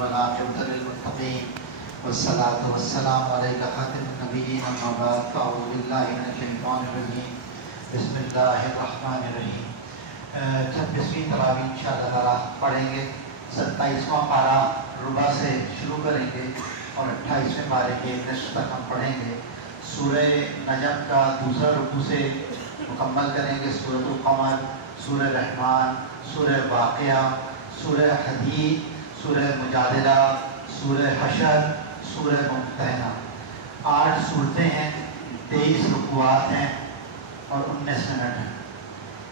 والعاقبۃ للمتقین والصلاۃ والسلام علیک خاتم النبیین اما بعد فاعوذ باللہ من الشیطان الرجیم بسم اللہ الرحمن الرحیم۔ 26ویں تراویح انشاءاللہ تعالیٰ پڑھیں گے۔ 27واں پارہ ربع سے شروع کریں گے اور 28ویں پارے کے نصف تک ہم پڑھیں گے۔ سورہ نجم کا دوسرا رکوع سے مکمل کریں گے سورۃ القمر، سورہ رحمان، سورہ واقعہ، سورہ حدید، سورہ مجادلہ، سورہ حشر، سورہ ممتحنہ۔ 8 صورتیں ہیں، 23 رکوعات ہیں اور 19 منٹ ہیں۔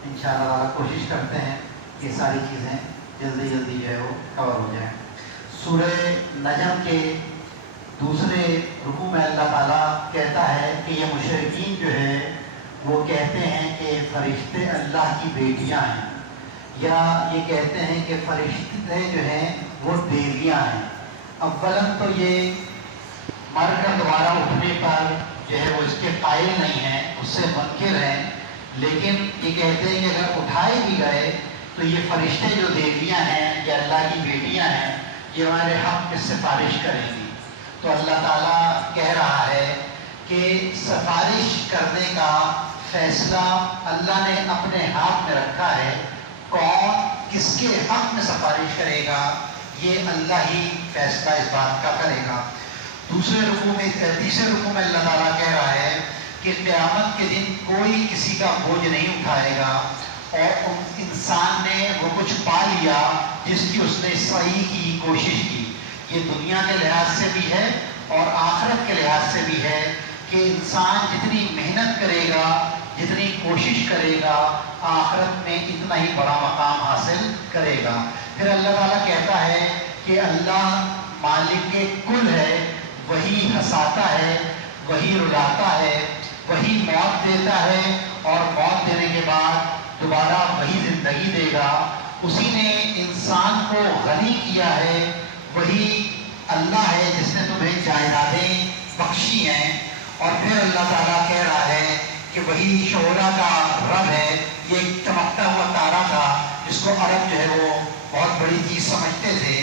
انشاءاللہ تعالیٰ کوشش کرتے ہیں کہ ساری چیزیں جلدی جلدی جو ہے وہ کور ہو جائیں۔ سورہ نجم کے دوسرے رکوع میں اللہ تعالیٰ کہتا ہے کہ یہ مشرکین جو ہے وہ کہتے ہیں کہ فرشتے اللہ کی بیٹیاں ہیں، یا یہ کہتے ہیں کہ فرشتے جو ہیں وہ دیویاں ہیں۔ اولاً تو یہ مر کر دوبارہ اٹھنے پر جو ہے وہ اس کے قائل نہیں ہیں، اس سے منکر ہیں، لیکن یہ کہتے ہیں کہ اگر اٹھائے بھی گئے تو یہ فرشتے جو دیویاں ہیں یا اللہ کی بیٹیاں ہیں یہ ہمارے حق میں سفارش کریں گی۔ تو اللہ تعالیٰ کہہ رہا ہے کہ سفارش کرنے کا فیصلہ اللہ نے اپنے ہاتھ میں رکھا ہے۔ کون کس کے حق میں سفارش کرے گا یہ اللہ ہی فیصلہ اس بات کا کرے گا۔ تیسرے رکوع میں اللہ تعالیٰ کہہ رہا ہے کہ قیامت کے دن کوئی کسی کا بوجھ نہیں اٹھائے گا، اور انسان نے وہ کچھ پا لیا جس کی اس نے صحیح کی کوشش کی۔ یہ دنیا کے لحاظ سے بھی ہے اور آخرت کے لحاظ سے بھی ہے کہ انسان جتنی محنت کرے گا، جتنی کوشش کرے گا، آخرت میں اتنا ہی بڑا مقام حاصل کرے گا۔ پھر اللہ تعالیٰ کہتا ہے کہ اللہ مالک کل ہے، وہی ہنساتا ہے، وہی رلاتا ہے، وہی موت دیتا ہے اور موت دینے کے بعد دوبارہ وہی زندگی دے گا۔ اسی نے انسان کو غنی کیا ہے، وہی اللہ ہے جس نے تمہیں جائیدادیں بخشی ہیں۔ اور پھر اللہ تعالیٰ کہہ رہا ہے کہ وہی شعراء کا رب ہے۔ یہ ایک چمکتا ہوا تارا تھا جس کو عرب جو ہے وہ بہت بڑی چیز سمجھتے تھے،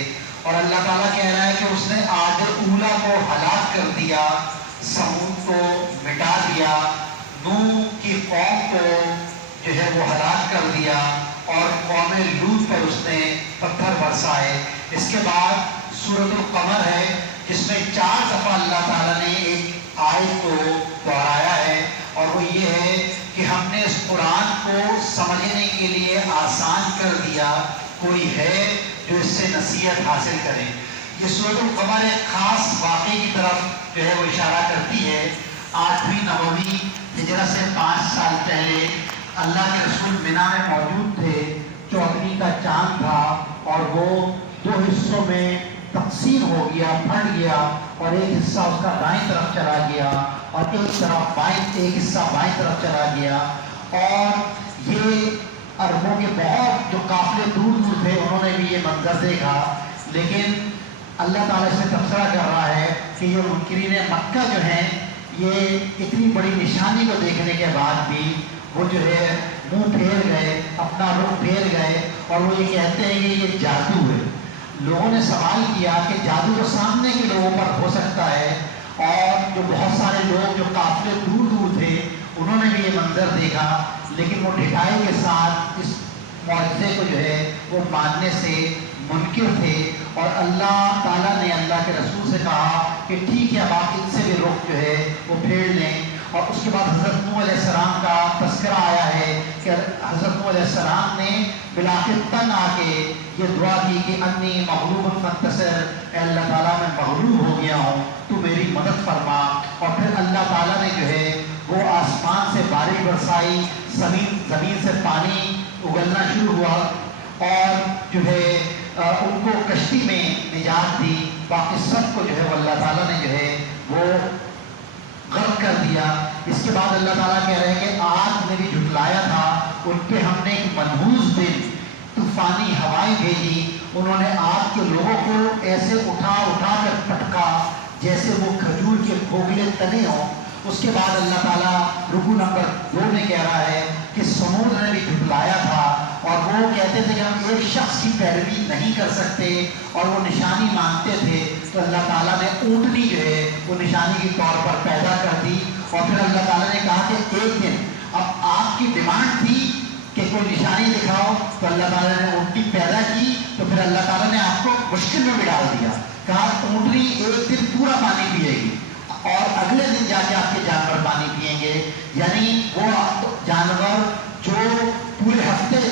اور اللہ تعالیٰ کہہ رہا ہے کہ اس نے عاد اولیٰ کو ہلاک کر دیا، سمود کو مٹا دیا، نوح کی قوم کو جو ہے وہ ہلاک کر دیا، اور قوم لوط پر اس نے پتھر برسائے۔ اس کے بعد سورۃ القمر ہے جس میں 4 دفعہ اللہ تعالیٰ نے ایک آیت کو دہرایا ہے، اور وہ یہ ہے کہ ہم نے اس قرآن کو سمجھنے کے لیے آسان کر دیا، کوئی ہے جو اس سے نصیحت حاصل کرے۔ یہ سورۃ القمر ایک خاص واقعے کی طرف جو ہے وہ اشارہ کرتی ہے۔ 8ویں نبوی ہجرت سے 5 سال پہلے اللہ کے رسول مینا میں موجود تھے۔ 14ویں کا چاند تھا اور وہ 2 حصوں میں تقسیم ہو گیا، پھٹ گیا، اور ایک حصہ اس کا دائیں طرف چلا گیا اور ایک حصہ بائیں طرف چلا گیا۔ اور یہ عربوں کے بہت جو قافلے دور دور تھے انہوں نے بھی یہ منظر دیکھا، لیکن اللہ تعالیٰ سے تبصرہ کر رہا ہے کہ یہ منکرین مکہ جو ہیں یہ اتنی بڑی نشانی کو دیکھنے کے بعد بھی وہ جو ہے منہ پھیر گئے، اپنا رخ پھیر گئے، اور وہ یہ کہتے ہیں کہ یہ جادو ہے۔ لوگوں نے سوال کیا کہ جادو تو سامنے کے لوگوں پر ہو سکتا ہے، اور جو بہت سارے لوگ جو قافلے دور دور تھے انہوں نے بھی یہ منظر دیکھا، لیکن وہ ڈھٹائی کے ساتھ اس معجزے کو جو ہے وہ ماننے سے منکر تھے۔ اور اللہ تعالیٰ نے اللہ کے رسول سے کہا کہ ٹھیک ہے، اب آپ ان سے بھی رخ جو ہے وہ پھیر لیں۔ اور اس کے بعد حضرت نوح علیہ السلام کا تذکرہ آیا ہے کہ حضرت نوح علیہ السلام نے بلاخر تن آ کے یہ دعا کی کہ انی مغلوب فانتصر، اے اللہ تعالیٰ میں مغلوب ہو گیا ہوں، تو میری مدد فرما۔ اور پھر اللہ تعالیٰ نے جو ہے وہ آسمان سے بارش برسائی، زمین سے پانی اگلنا شروع ہوا، اور جو ہے ان کو کشتی میں نجات دی۔ باقی سب کو جو ہے وہ اللہ تعالیٰ نے جو ہے وہ غرق کر دیا۔ اس کے بعد اللہ تعالیٰ کہہ رہے ہیں کہ آگ نے بھی جھٹلایا تھا، ان پہ ہم نے ایک منحوس دن طوفانی ہوائیں بھیجی، انہوں نے آگ کے لوگوں کو ایسے اٹھا اٹھا کر پٹکا جیسے وہ کھجور کے کھوکھلے تنے ہوں۔ اس کے بعد اللہ تعالیٰ رکوع نمبر 2 میں کہہ رہا ہے کہ سمود نے بھی جھٹلایا تھا، اور وہ کہتے تھے کہ ہم ایک شخص کی پیروی نہیں کر سکتے، اور وہ نشانی مانگتے تو اللہ تعالیٰ نے اونٹنی جو ہے وہ نشانی کے طور پر پیدا کر دی، اور پھر اللہ تعالیٰ نے کہا کہ ایک دن، اب آپ کی ڈیمانڈ تھی کہ کوئی نشانی دکھاؤ، تو اللہ تعالیٰ نے اونٹنی پیدا کی، تو پھر اللہ تعالیٰ نے آپ کو مشکل میں بھی ڈال دیا، کہا اونٹنی ایک دن پورا پانی پیے گی اور اگلے دن جا کے آپ کے جانور پانی پئیں گے، یعنی وہ جانور جو پورے ہفتے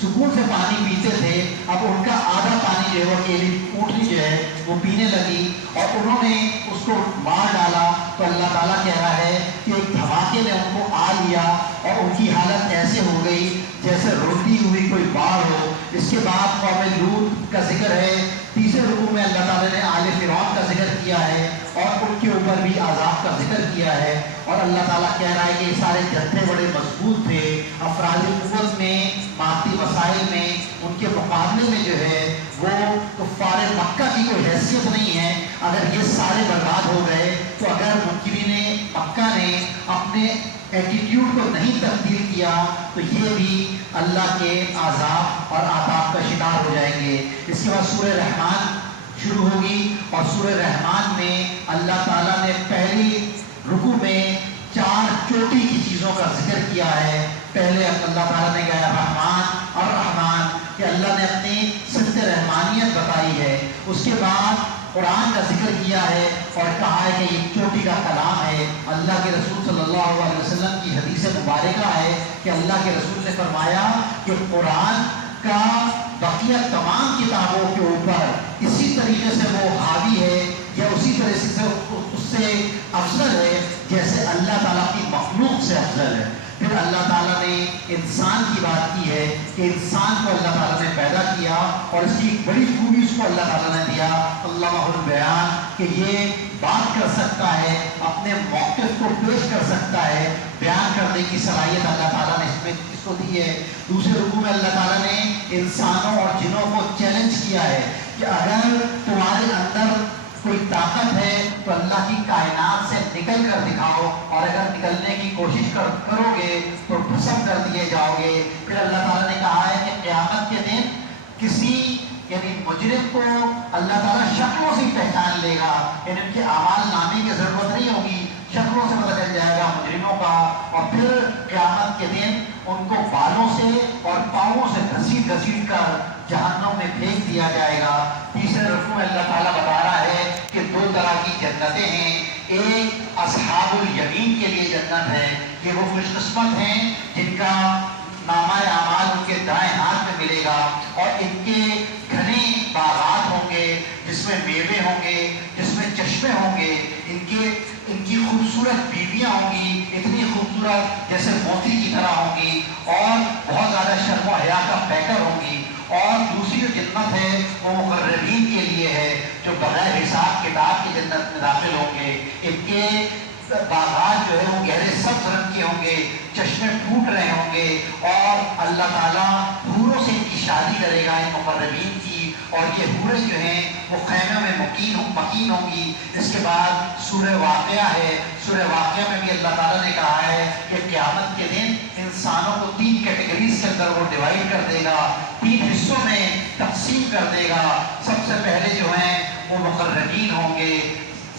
سکون سے پانی پیتے تھے، اب ان کا آدھا پانی جو ہے وہ اکیلی اونٹنی جو ہے وہ پینے لگی، اور انہوں نے اس کو مار ڈالا۔ تو اللہ تعالیٰ کہہ رہا ہے کہ ایک دھماکے نے ان کو آ لیا اور ان کی حالت ایسے ہو گئی جیسے روتی ہوئی کوئی باڑھ ہو۔ اس کے بعد قوم لوط کا ذکر ہے، تیسرے رکوع میں اللہ تعالیٰ نے آل فرعون کا ذکر کیا ہے اور ان کے اوپر بھی عذاب کا ذکر کیا ہے، اور اللہ تعالیٰ کہہ رہا ہے کہ یہ سارے جتھے بڑے مضبوط تھے، افرادی قوت میں، مادی وسائل میں، ان کے مقابلے میں جو ہے وہ کفار مکہ کی کوئی حیثیت نہیں ہے۔ اگر یہ سارے برباد ہو گئے تو اگر منکرین مکہ نے اپنے ایٹیٹیوڈ کو نہیں تبدیل کیا تو یہ بھی اللہ کے عذاب اور عذاب کا شکار ہو جائیں گے۔ اس کے بعد سورہ رحمان شروع ہوگی، اور سورہ رحمان میں اللہ تعالیٰ نے پہلی رکوع میں 4 چوٹی کی چیزوں کا ذکر کیا ہے۔ پہلے اللہ تعالیٰ نے کہا رحمان اور رحمان، کہ اللہ نے اپنی صفت رحمانیت بتائی ہے۔ اس کے بعد قرآن کا ذکر کیا ہے اور کہا ہے کہ یہ چوٹی کا کلام ہے، اللہ کے رسول صلی اللہ علیہ وسلم کی حدیث مبارکہ ہے کہ اللہ کے رسول نے فرمایا کہ قرآن کا بقیہ تمام کتابوں کے اوپر اسی طریقے سے وہ حاوی ہے یا اسی طرح سے اس سے افضل ہے جیسے اللہ تعالیٰ کی مخلوق سے افضل ہے۔ پھر اللہ تعالیٰ نے انسان کی بات کی ہے کہ انسان کو اللہ تعالیٰ نے پیدا کیا، اور اس کی ایک بڑی خوبی اس کو اللہ تعالیٰ نے دیا اللہ البیان، کہ یہ بات کر سکتا ہے، اپنے موقف کو پیش کر سکتا ہے، بیان کرنے کی صلاحیت اللہ تعالیٰ نے اس کو دی ہے۔ دوسرے رکوع میں اللہ تعالیٰ نے انسانوں اور جنوں کو چیلنج کیا ہے کہ اگر تمہارے اندر کوئی طاقت ہے تو اللہ کی کائنات سے نکل کر دکھاؤ، اور اگر نکلنے کی کوشش کرو گے تو بھسم کر دیے جاؤ گے۔ پھر اللہ تعالیٰ نے کہا ہے کہ قیامت کے دن کسی یعنی مجرم کو اللہ تعالیٰ شکلوں سے پہچان لے گا، یعنی ان کے اعمال نامے کی ضرورت نہیں ہوگی، شکلوں سے پتہ چل جائے گا مجرموں کا، اور پھر قیامت کے دن ان کو بالوں سے اور پاؤں سے گھسیٹ گھسیٹ کر جہنم میں پھینک دیا جائے گا۔ تیسرے رکوع میں اللہ تعالیٰ بتا رہا ہے کہ 2 طرح کی جنتیں ہیں، ایک اصحاب الیمین کے لیے جنت ہے کہ وہ خوش قسمت ہیں جن کا نامہ اعمال ان کے دائیں ہاتھ میں ملے گا، اور ان کے گھنے باغات ہوں گے جس میں میوے ہوں گے، جس میں چشمے ہوں گے، ان کی خوبصورت بیویاں ہوں گی، اتنی خوبصورت جیسے موتی کی طرح ہوں گی، اور بہت زیادہ شرم و حیا کا پیکر ہوں گی۔ اور دوسری جو جنت ہے وہ مقربین کے لیے ہے جو بغیر حساب کتاب کی جنت میں داخل ہوں گے۔ ان کے باغات جو ہے وہ گہرے سبز رنگ کے ہوں گے، چشمے پھوٹ رہے ہوں گے، اور اللہ تعالیٰ حوروں سے ان کی شادی کرے گا، ان مقربین کی، اور یہ حوریں جو ہیں وہ خیمے میں مکین ہوں گی۔ اس کے بعد سورہ واقعہ ہے، سورہ واقعہ میں بھی اللہ تعالیٰ نے کہا ہے کہ قیامت کے دن انسانوں کو 3 کیٹیگریز کے اندر وہ ڈیوائڈ کر دے گا، 3 حصوں میں تقسیم کر دے گا۔ سب سے پہلے جو ہیں وہ مقربین ہوں گے،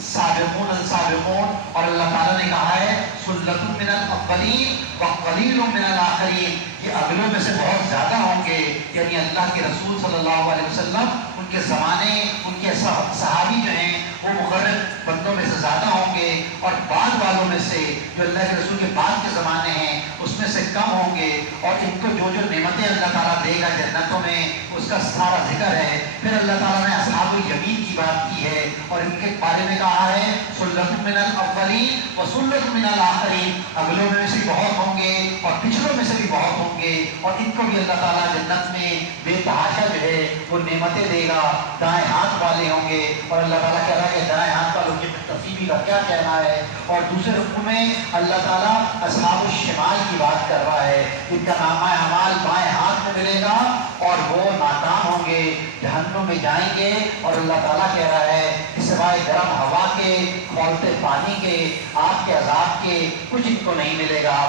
سابقون السابقون، اور اللہ تعالیٰ نے کہا ہے سلۃ من الاولین وقلیل من الاخرین، یہ اگلوں میں سے بہت زیادہ ہوں گے، یعنی اللہ کے رسول صلی اللہ علیہ وسلم، ان کے زمانے، ان کے صحابی جو ہیں وہ مقرب بندوں میں سے زیادہ ہوں گے، اور بعد والوں میں سے جو اللہ کے رسول کے بعد کے زمانے ہیں اس میں سے کم ہوں گے، اور ان کو جو نعمتیں اللہ تعالیٰ دے گا جنتوں میں اس کا سارا ذکر ہے۔ پھر اللہ تعالیٰ نے اصحاب الیمین کی بات کی ہے اور ان کے بارے میں کہا ہے سلۃ من الاولین وسلۃ من الاخرین، اگلوں میں سے بہت ہوں گے اور پچھلوں میں سے بھی بہت ہوں گے، اور ان کو بھی اللہ تعالیٰ جنت میں بے تحاشا جو ہے وہ نعمتیں دے گا، دائیں ہاتھ والے ہوں گے، اور اللہ تعالیٰ کہہ رہا ہے کہ دائیں ہاتھ والوں کی تفصیلی کا کیا کہنا ہے۔ اور دوسرے رکوع میں اللہ تعالیٰ اصحاب الشمال کی بات کر رہا ہے، ان کا نامہ اعمال بائیں ہاتھ میں ملے گا اور وہ ناکام ہوں گے، جہنم میں جائیں گے، اور اللہ تعالیٰ کہہ رہا ہے کہ سوائے گرم ہوا کے، کھولتے پانی کے، آگ کے عذاب کے کچھ ان کو نہیں ملے گا۔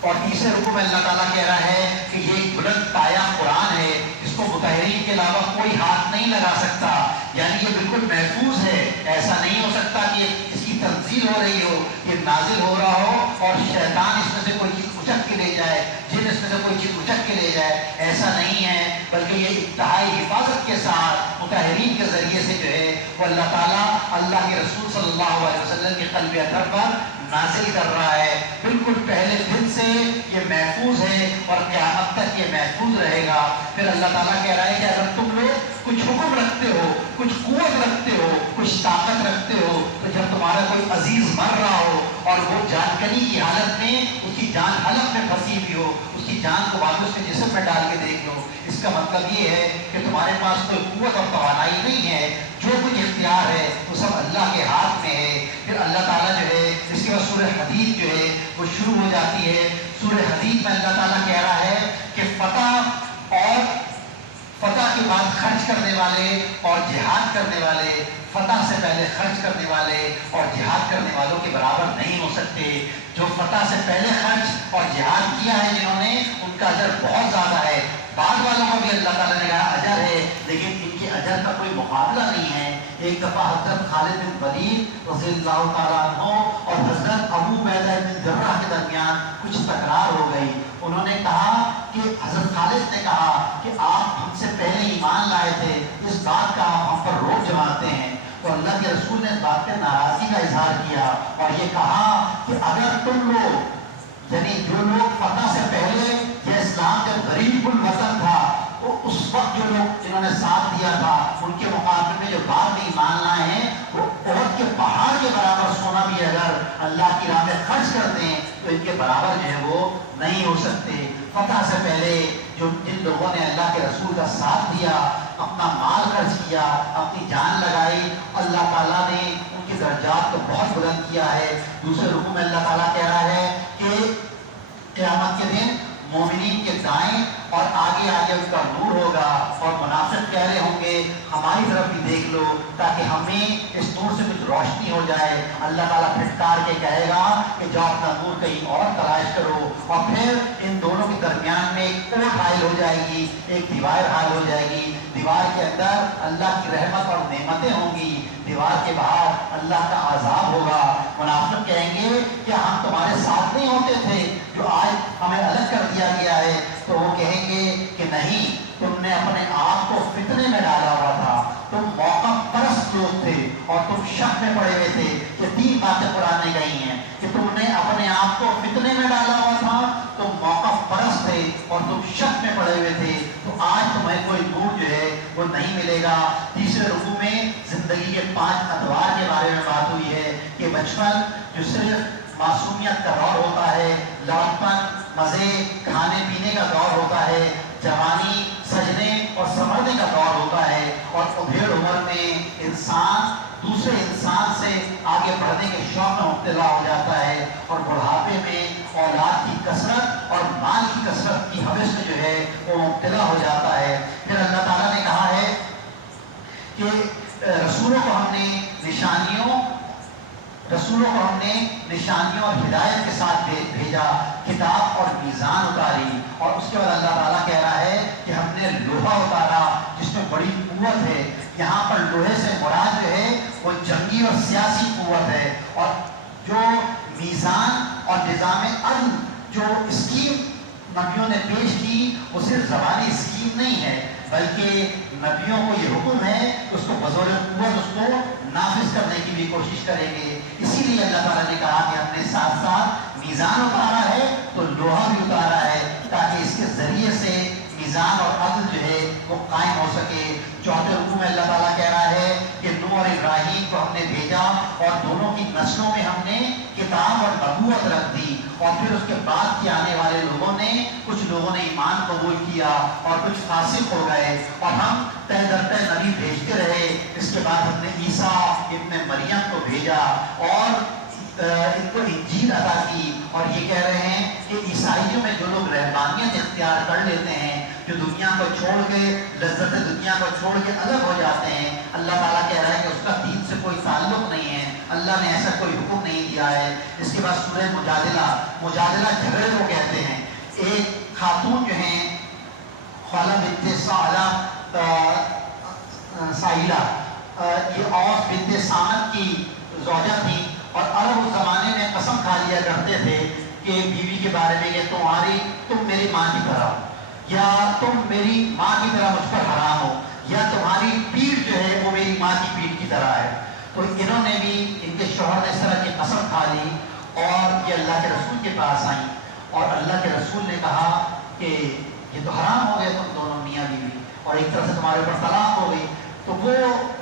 اور تیسرے رکوع میں اللہ تعالیٰ کہہ رہا ہے کہ یہ ایک بلند پایہ قرآن ہے، اس کو مطہرین کے علاوہ کوئی ہاتھ نہیں لگا سکتا، یعنی یہ بالکل محفوظ ہے. ایسا نہیں ہو سکتا کہ اس کی تنزیل ہو رہی ہو، یہ نازل ہو رہا ہو اور شیطان اس میں سے کوئی چیز اچک کے لے جائے، جن اس میں سے کوئی چیز اچک کے لے جائے. ایسا نہیں ہے، بلکہ یہ انتہائی حفاظت کے ساتھ مطہرین کے ذریعے سے جو ہے وہ اللہ تعالیٰ اللہ کے رسول صلی اللہ علیہ وسلم کے قلب اطہر پر نازل کر رہا ہے. بالکل پہلے دن سے یہ محفوظ ہے اور قیامت تک یہ محفوظ رہے گا. پھر اللہ تعالیٰ کہہ رہا ہے کہ اگر تم لوگ کچھ حکم رکھتے ہو، کچھ قوت رکھتے ہو، کچھ طاقت رکھتے ہو، تو جب تمہارا کوئی عزیز مر رہا ہو اور وہ جان کنی کی حالت میں، اس کی جان حلق میں پھنسی ہوئی ہو، اس کی جان کو واپس کے جسم میں ڈال کے دیکھ لو، اس کا مطلب یہ ہے کہ تمہارے پاس کوئی قوت اور توانائی نہیں ہے. جو کچھ اختیار ہے وہ سب اللہ کے ہاتھ میں ہے. پھر اللہ تعالیٰ جو ہے اس کے بعد سورہ حدید جو ہے وہ شروع ہو جاتی ہے. سورہ حدید میں اللہ تعالیٰ کہہ رہا ہے کہ فتح کے بعد خرچ کرنے والے اور جہاد کرنے والے فتح سے پہلے خرچ کرنے والے اور جہاد کرنے والوں کے برابر نہیں ہو سکتے. جو فتح سے پہلے خرچ اور جہاد کیا ہے جنہوں نے، ان کا اجر بہت زیادہ ہے. بعد والوں کا بھی اللہ تعالیٰ نے کہا اجر ہے، لیکن ان کے اجر کا کوئی مقابلہ نہیں ہے. ایک دفعہ حضرت خالد بن ولید رضی اللہ تعالیٰ عنہ اور حضرت ابو عبیدہ بن جراح کے درمیان کچھ تکرار ہو گئی. انہوں نے کہا کہ حضرت خالد نے کہا کہ آپ ہم سے پہلے ایمان لائے تھے، اس بات کا آپ ہم پر روک جماتے ہیں. تو اللہ کے رسول نے اس بات پہ ناراضی کا اظہار کیا اور یہ کہا کہ اگر تم لوگ، یعنی جو لوگ فتح سے پہلے یہ اسلام جب غریب الوطن تھا، تو اس وقت جو لوگ جنہوں نے ساتھ دیا تھا ان کے مقابلے میں جو بعد میں ایمان لائے ہیں، وہ احد کے پہاڑ کے برابر سونا بھی اگر اللہ کی راہ میں خرچ کرتے ہیں تو ان کے برابر جو ہے وہ نہیں ہو سکتے. فتح سے پہلے جن لوگوں نے اللہ کے رسول کا ساتھ دیا، اپنا مال خرچ کیا، اپنی جان لگائی، اللہ تعالیٰ نے ان کے درجات کو بہت بلند کیا ہے. دوسرے رکوع میں اللہ تعالیٰ کہہ رہا ہے کہ قیامت کے دن مومنین کے دائیں اور آگے آگے ان کا نور ہوگا اور منافق کہہ رہے ہوں گے ہماری طرف بھی دیکھ لو تاکہ ہمیں اس نور سے کچھ روشنی ہو جائے. اللہ تعالیٰ پھٹکار کے کہے گا کہ جاؤ اپنا نور کہیں اور تلاش کرو. اور پھر ان دونوں کے درمیان میں ایک کوٹ حائل ہو جائے گی، ایک دیوار حائل ہو جائے گی. دیوار کے اندر اللہ کی رحمت اور نعمتیں ہوں گی، دیوار کے باہر اللہ کا عذاب ہوگا. منافق کہیں گے کہ ہم تمہارے ساتھ نہیں ہوتے تھے جو آج ہمیں الگ کر دیا گیا ہے. تو وہ کہیں گے کہ نہیں، تم نے اپنے آپ کو فتنے میں ڈالا ہوا تھا، تم موقع پرست لوگ تھے اور تم شک میں پڑے ہوئے تھے. یہ 3 باتیں قرآن نے کہی ہیں کہ تم نے اپنے آپ کو فتنے میں ڈالا ہوا تھا، تم موقع پرست تھے اور تم شک میں پڑے ہوئے تھے. تو آج تمہیں کوئی نور جو ہے وہ نہیں ملے گا. تیسرے رکوع میں زندگی کے 5 ادوار کے بارے میں بات ہوئی ہے کہ بچپن جو صرف معصومیت کا دور ہوتا ہے، لاڑپن مزے کھانے پینے کا دور ہوتا ہے، جوانی سجنے اور سنورنے کا دور ہوتا ہے، اور ادھیڑ عمر میں انسان دوسرے انسان سے آگے بڑھنے کے شوق میں مبتلا ہو جاتا ہے، اور بڑھاپے میں اولاد کی کثرت اور مال کی کثرت کی ہوس میں جو ہے وہ مبتلا ہو جاتا ہے. پھر اللہ تعالیٰ نے کہا ہے کہ رسولوں کو ہم نے نشانیوں اور ہدایت کے ساتھ بھیجا، کتاب اور میزان اتاری. اور اس کے بعد اللہ تعالیٰ کہہ رہا ہے کہ ہم نے لوہا اتارا جس میں بڑی قوت ہے. یہاں پر لوہے سے مراد جو ہے وہ جنگی اور سیاسی قوت ہے. اور جو میزان اور نظام عدل جو اسکیم نبیوں نے پیش کی وہ صرف زبانی اسکیم نہیں ہے، بلکہ نبیوں کو یہ حکم ہے کہ اس کو بزور قوت اس کو نافذ کرنے کی بھی کوشش کریں گے. اسی لیے اللہ تعالیٰ نے کہا کہ ہم نے ساتھ ساتھ میزان اتارا ہے تو لوہا بھی اتارا ہے تاکہ اس کے ذریعے سے میزان اور عدل جو ہے وہ قائم ہو سکے. چوتھے رکوع میں اللہ تعالیٰ کہہ رہا ہے کہ نوح اور ابراہیم کو ہم نے بھیجا اور دونوں کی نسلوں میں ہم نے کتاب اور نبوت رکھ دی. اور پھر اس کے بعد کے آنے والے لوگوں نے، کچھ لوگوں نے ایمان قبول کیا اور کچھ فاسق ہو گئے، اور ہم تہ در تہ نبی بھیجتے رہے. اس کے بعد ہم نے عیسیٰ ابن مریم کو بھیجا اور ان کو انجیل عطا کی. اور یہ کہہ رہے ہیں کہ عیسائیوں میں جو لوگ رہبانیت اختیار کر لیتے ہیں، جو دنیا کو چھوڑ کے، لذت دنیا کو چھوڑ کے الگ ہو جاتے ہیں، اللہ تعالیٰ کہہ رہا ہے کہ اس کا دین سے کوئی تعلق نہیں ہے، اللہ نے ایسا کوئی حکم نہیں دیا ہے. اس کے بعد سورہ مجادلہ جھگڑے کو کہتے ہیں. ایک خاتون جو ہیں خالہ بنت سائلہ، یہ اوس بنت سامت کی زوجہ تھی، اور عرب اس زمانے میں قسم کھا لیا کرتے تھے کہ بیوی کے بارے میں کہ تم میری ماں کی طرح ہو، یا تم میری ماں کی طرح مجھ پر حرام ہو، یا تمہاری پیٹھ جو ہے وہ میری ماں کی پیٹھ کی طرح ہے۔ تو انہوں نے بھی، ان کے شوہر نے اس طرح کی قسم کھا لی اور یہ اللہ کے رسول کے پاس آئیں، اور اللہ کے رسول نے کہا کہ یہ تو حرام ہو گئے تم دونوں میاں بیوی، اور ایک طرح سے تمہارے اوپر طلاق ہو گئی۔ تو وہ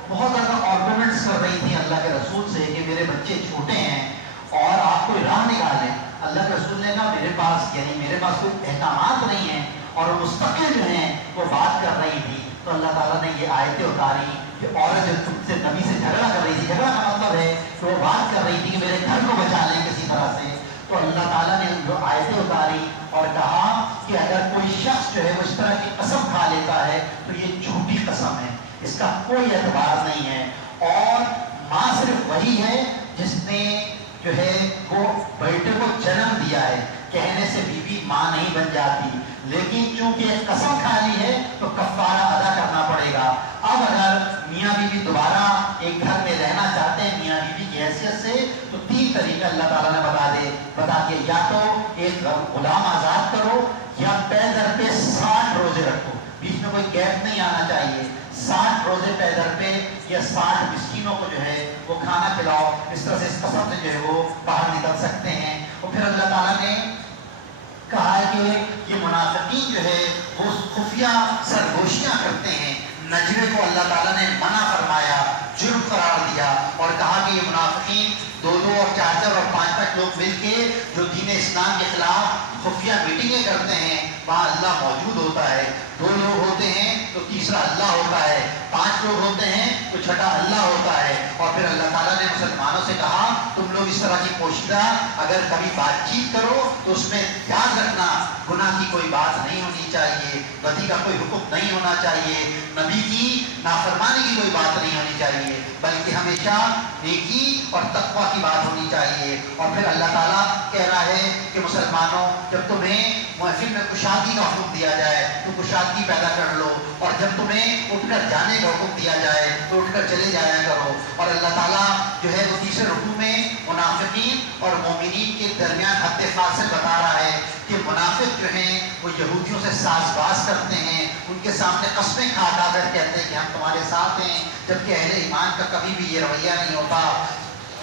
بہت زیادہ آرگومنٹس کر رہی تھی اللہ کے رسول سے کہ میرے بچے چھوٹے ہیں اور آپ کوئی راہ نکالیں۔ اللہ کے رسول نے کہا میرے پاس کوئی احکامات نہیں ہیں، اور مستقل جو ہیں وہ بات کر رہی تھی۔ تو اللہ تعالیٰ نے یہ آیتیں اتاری کہ عورت جو تم سے نبی سے جھگڑا کر رہی تھی، جھگڑا کا مطلب ہے کہ وہ بات کر رہی تھی کہ میرے گھر کو بچا لیں کسی طرح سے، تو اللہ تعالیٰ نے جو آیتیں اتاری اور کہا کہ اگر کوئی شخص جو ہے وہ اس طرح کی قسم کھا لیتا ہے تو یہ جھوٹی قسم ہے، اس کا کوئی اعتبار نہیں ہے، اور ماں صرف وہی ہے جس نے جو ہے وہ بیٹے کو جنم دیا ہے۔ کہنے سے بیوی ماں نہیں بن جاتی، لیکن چونکہ قسم کھا لی ہے تو کفارہ ادا کرنا پڑے گا۔ اب اگر میاں بیوی دوبارہ ایک گھر میں رہنا چاہتے ہیں میاں بیوی کی حیثیت سے، تو 3 طریقے اللہ تعالیٰ نے بتا دیا، یا تو ایک غلام آزاد کرو، یا پے در پہ 60 روزے رکھو، بیچ میں کوئی گیپ نہیں آنا چاہیے، 60 روزے پے در پہ، یا 60 مسکینوں کو جو ہے وہ کھانا کھلاؤ۔ اس طرح سے اس قسم سے جو ہے وہ باہر نکل سکتے ہیں۔ اور پھر اللہ تعالیٰ نے کہا ہے کہ یہ منافقین جو ہے وہ خفیہ سرگوشیاں کرتے ہیں، نجوے کو اللہ تعالیٰ نے منع فرمایا، جرم قرار دیا، اور کہا کہ یہ منافقین 2 اور 4 اور 5 لوگ مل کے جو دین اسلام کے خلاف خفیہ میٹنگیں کرتے ہیں، وہاں اللہ موجود ہوتا ہے، 2 لوگ ہوتے ہیں تو تیسرا اللہ ہوتا ہے، 5 لوگ ہوتے ہیں تو چھٹا اللہ ہوتا ہے۔ اور پھر اللہ تعالیٰ نے مسلمانوں سے کہا تم لوگ اس طرح کی پوشیدہ اگر کبھی بات چیت کرو تو اس میں یاد رکھنا گناہ کی کوئی بات نہیں ہونی چاہیے، بدی کا کوئی حکم نہیں ہونا چاہیے، نبی کی نافرمانی کی کوئی بات نہیں ہونی چاہیے، بلکہ ہمیشہ نیکی اور تقوی کی بات ہونی چاہیے۔ اور پھر اللہ تعالیٰ کہہ رہا ہے کہ مسلمانوں جب تمہیں محفل میں کشادگی کا حکم دیا جائے تو کشادگی پیدا کر لو، اور جب تمہیں اٹھ کر جانے کا حکم دیا جائے تو اٹھ کر چلے جایا کرو۔ اور اللہ تعالیٰ جو ہے وہ تیسرے رکوع میں منافقین اور مومنین کے درمیان حد فاصل بتا رہا ہے کہ منافق جو ہیں وہ یہودیوں سے ساز باز کرتے ہیں، ان کے سامنے قسمیں کھا کھا کر کہتے ہیں کہ ہم تمہارے ساتھ ہیں، جبکہ اہل ایمان کا کبھی بھی یہ رویہ نہیں ہوتا۔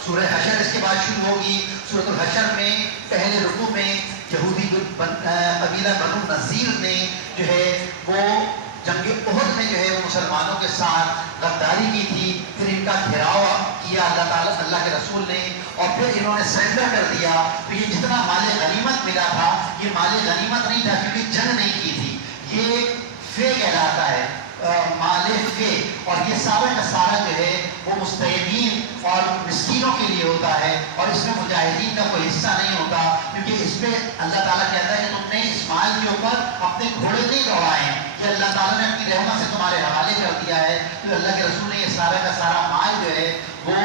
سورہ حشر اس کے بعد شروع ہوگی۔ سورۃ الحشر میں پہلے رکوع میں یہودی قبیلہ بنو نذیر نے جو ہے وہ جنگ احد میں جو ہے وہ مسلمانوں کے ساتھ غداری کی تھی، پھر ان کا گھیراؤ کیا اللہ کے رسول نے، اور پھر انہوں نے سرنڈر کر دیا۔ تو یہ جتنا مال غنیمت ملا تھا یہ مال غنیمت نہیں تھا کیونکہ جنگ نہیں کی تھی، یہ فے کہلاتا ہے، مال فے، اور یہ سارا کا سارا جو ہے وہ مستحقین اور مسکینوں کے لیے ہوتا ہے، اور اس میں مجاہدین کا کوئی حصہ نہیں ہوتا، کیونکہ اس پہ اللہ تعالیٰ کہتا ہے کہ تم نے اس مال کے اوپر اپنے گھوڑے نہیں دوڑائے ہیں، کہ اللہ تعالیٰ نے اپنی رحمت سے تمہارے حوالے کر دیا ہے۔ تو اللہ کے رسول نے یہ سارا کا سارا مال جو ہے وہ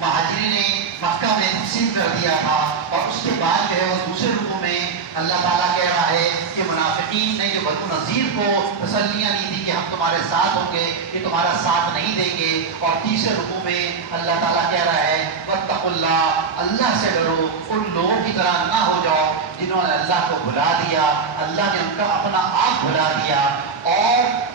مہاجرین نے مکہ میں تقسیم کر دیا تھا، اور اس کے بعد جو ہے وہ دوسرے رکوع میں اللہ تعالیٰ کہہ رہا ہے کہ منافقین نے جو بنو نذیر کو تسلیاں دی تھی کہ ہم تمہارے ساتھ ہوں گے، یہ تمہارا ساتھ نہیں دیں گے، اور تیسرے رکوع میں اللہ تعالیٰ کہہ رہا ہے واتقوا اللہ، اللہ سے ڈرو، ان لوگوں کی طرح نہ ہو جاؤ جنہوں نے اللہ کو بھلا دیا، اللہ نے ان کا اپنا آپ بھلا دیا۔ اور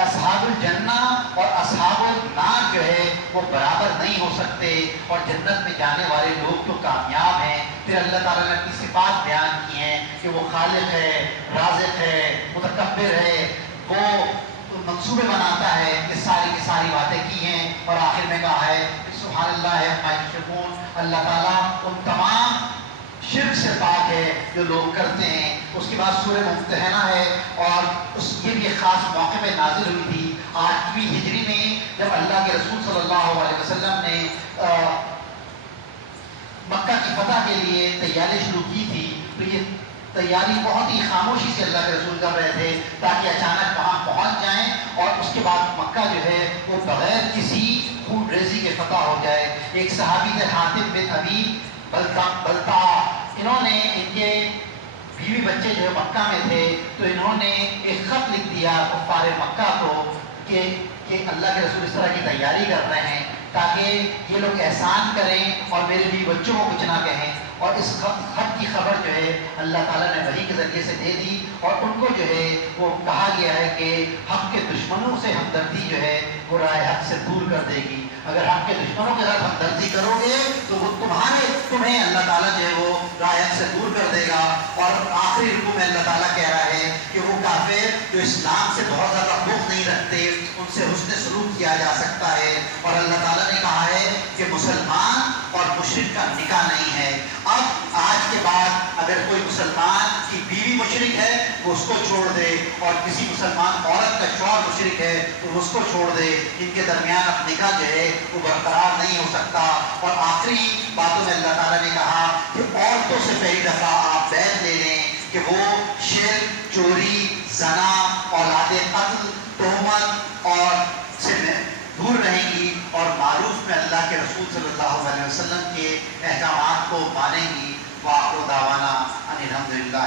اصحاب الجنہ اور اصحاب النار جو ہے وہ برابر نہیں ہو سکتے، اور جنت میں جانے والے لوگ تو کامیاب ہیں۔ پھر اللہ تعالیٰ نے اپنی صفات بیان کی ہیں کہ وہ خالق ہے، رازق ہے، متکبر ہے، وہ منصوبے بناتا ہے، یہ ساری کی ساری باتیں کی ہیں، اور آخر میں کہا ہے کہ سبحان اللہ عما یشرکون، اللہ تعالیٰ ان تمام شرک سے پاک ہے جو لوگ کرتے ہیں۔ اس کے بعد سورہ ممتحنہ ہے، اور یہ بھی ایک خاص موقع پہ نازل ہوئی تھی 8ویں ہجری میں، جب اللہ کے رسول صلی اللہ علیہ وسلم نے مکہ کی فتح کے لیے تیاری شروع کی تھی۔ تو یہ تیاری بہت ہی خاموشی سے اللہ کے رسول کر رہے تھے تاکہ اچانک وہاں پہنچ جائیں، اور اس کے بعد مکہ جو ہے وہ بغیر کسی خون ریزی کے فتح ہو جائے۔ ایک صحابی تھے حاتب بن ابی بلتا، انہوں نے، ان کے بیوی بچے جو مکہ میں تھے، تو انہوں نے ایک خط لکھ دیا کفار مکہ کو کہ کہ اللہ کے رسول اس طرح کی تیاری کر رہے ہیں تاکہ یہ لوگ احسان کریں اور میرے بیوی بچوں کو کچھ نہ کہیں، اور اس خط کی خبر جو ہے اللہ تعالیٰ نے وحی کے ذریعے سے دے دی، اور ان کو جو ہے وہ کہا گیا ہے کہ حق کے دشمنوں سے ہمدردی جو ہے وہ راہ حق سے دور کر دے گی۔ اگر حق کے دشمنوں کے ساتھ ہمدردی کرو گے تو وہ تمہیں اللہ تعالیٰ جو ہے وہ راہ حق سے دور کر دے گا۔ اور آخری رکوع میں اللہ تعالیٰ کہہ رہا ہے کہ وہ کافر جو اسلام سے بہت زیادہ بغض نہیں رکھتے ان سے حسن سلوک کیا جا سکتا ہے، اور اللہ تعالیٰ نے کہا ہے کہ مسلمان اور مشرک کا نکاح نہیں ہے۔ اب آج کے بعد اگر کوئی مسلمان کی بیوی مشرک ہے وہ اس کو چھوڑ دے، اور کسی مسلمان عورت کا شوہر مشرک ہے تو اس کو چھوڑ دے، ان کے درمیان اب نکاح جو ہے وہ برقرار نہیں ہو سکتا۔ اور آخری باتوں میں اللہ تعالیٰ نے کہا کہ عورتوں سے پہلی دفعہ آپ بیعت لے لیں کہ وہ شرک، چوری، زنا، اولاد قتل، تہمت اور سے دور رہیں گی، اور معروف میں اللہ کے رسول صلی اللہ علیہ وسلم کے احکامات کو مانیں گی۔ وآخر دعوانا ان الحمد للہ۔